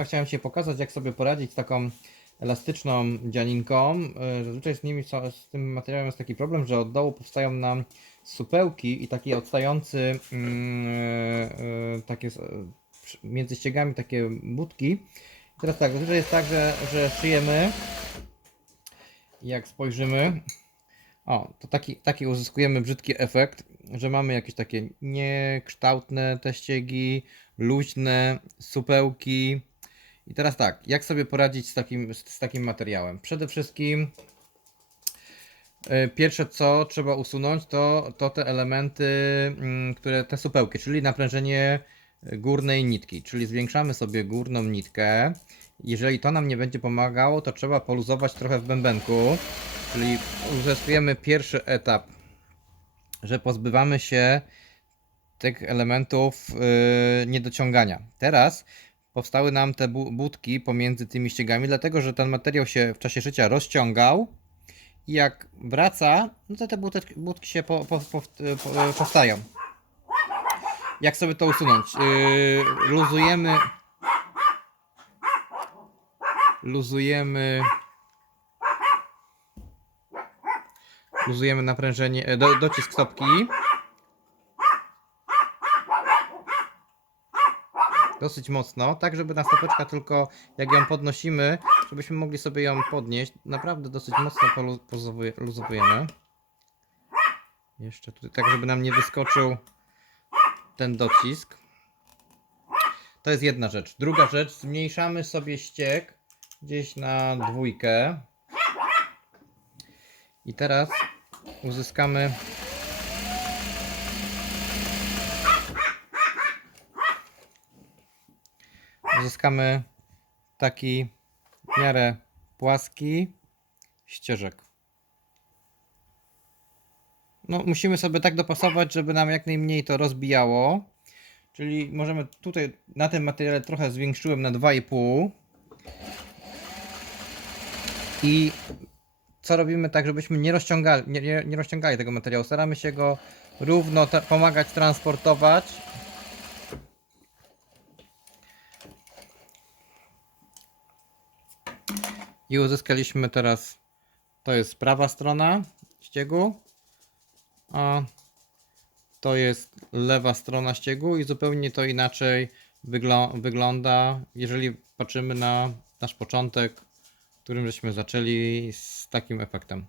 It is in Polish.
Chciałem Ci pokazać, jak sobie poradzić z taką elastyczną dzianinką. E, Zazwyczaj z, nimi, z tym materiałem jest taki problem, że od dołu powstają nam supełki i taki odstający, mm, e, e, takie między ściegami takie budki. I teraz tak, zazwyczaj jest tak, że, że szyjemy, jak spojrzymy, o, to taki, taki uzyskujemy brzydki efekt, że mamy jakieś takie niekształtne te ściegi, luźne supełki. I teraz tak, jak sobie poradzić z takim, z, takim materiałem? Przede wszystkim e, pierwsze co trzeba usunąć to, to te elementy, mm, które te supełki, czyli naprężenie górnej nitki, czyli zwiększamy sobie górną nitkę. Jeżeli to nam nie będzie pomagało, to trzeba poluzować trochę w bębenku, czyli uzyskujemy pierwszy etap, że pozbywamy się tych elementów yy, niedociągania. Teraz powstały nam te bu- budki pomiędzy tymi ściegami, dlatego że ten materiał się w czasie życia rozciągał i jak wraca, no to te budki, się po, po, po, po, powstają. Jak sobie to usunąć? Yy, luzujemy luzujemy luzujemy naprężenie, e, do, docisk stopki dosyć mocno, tak żeby na stopeczka tylko jak ją podnosimy, żebyśmy mogli sobie ją podnieść, naprawdę dosyć mocno polu- pozowuje- luzowujemy. Jeszcze tutaj, tak żeby nam nie wyskoczył ten docisk. To jest jedna rzecz. Druga rzecz, zmniejszamy sobie ścieg gdzieś na dwójkę. I teraz uzyskamy uzyskamy taki w miarę płaski ścieżek. No, musimy sobie tak dopasować, żeby nam jak najmniej to rozbijało. Czyli możemy tutaj na tym materiale trochę zwiększyłem na 2,5. I co robimy tak, żebyśmy nie rozciągali, nie, nie, nie rozciągali tego materiału. Staramy się go równo pomagać transportować. I uzyskaliśmy teraz, to jest prawa strona ściegu, a to jest lewa strona ściegu i zupełnie to inaczej wyglą- wygląda, jeżeli patrzymy na nasz początek, którym żeśmy zaczęli z takim efektem.